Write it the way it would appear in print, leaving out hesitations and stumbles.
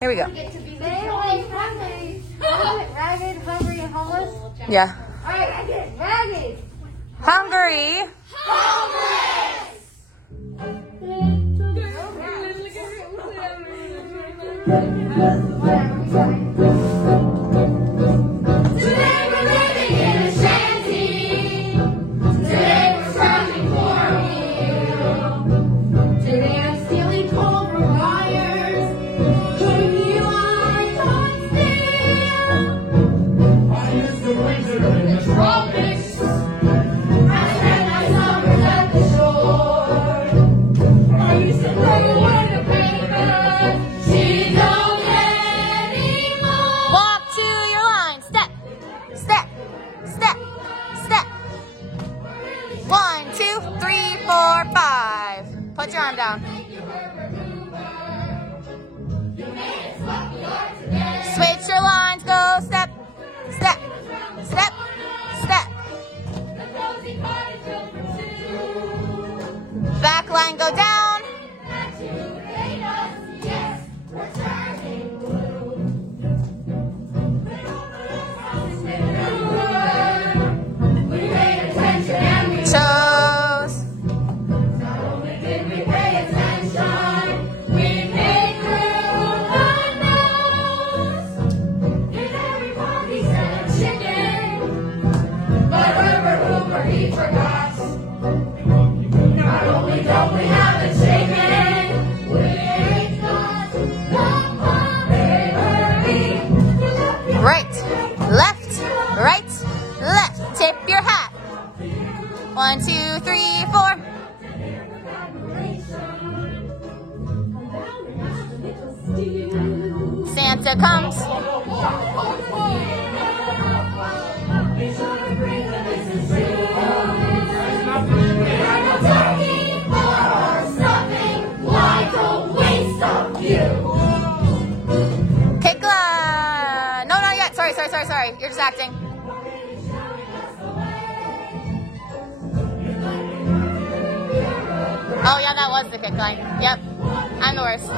Here we go. Ragged, hungry, and homeless. Yeah. All right, I get it. Ragged. Hungry. Today we're living in a shanty. Today we're searching for a meal. Today I'm stealing coal from fires. You I can't steal. I used to winter in the tropics. I spent my summers at the shore. I used to throw away the paper. She don't anymore. Walk to your line. Step. Step. Step. Step. 1, 2, 3, 4, 5. Put your arm down. Switch your lines. Go step. Step. Step. Step. Back line. Go down. Toes. He forgot. Not only don't we have a chicken, we've got the Right. Left. Right. Left. Tip your hat. 1, 2, 3, 4. Santa comes. Kick line. No, not yet. Sorry. You're just acting. Oh, yeah, that was the kick line. Yep. I'm the worst.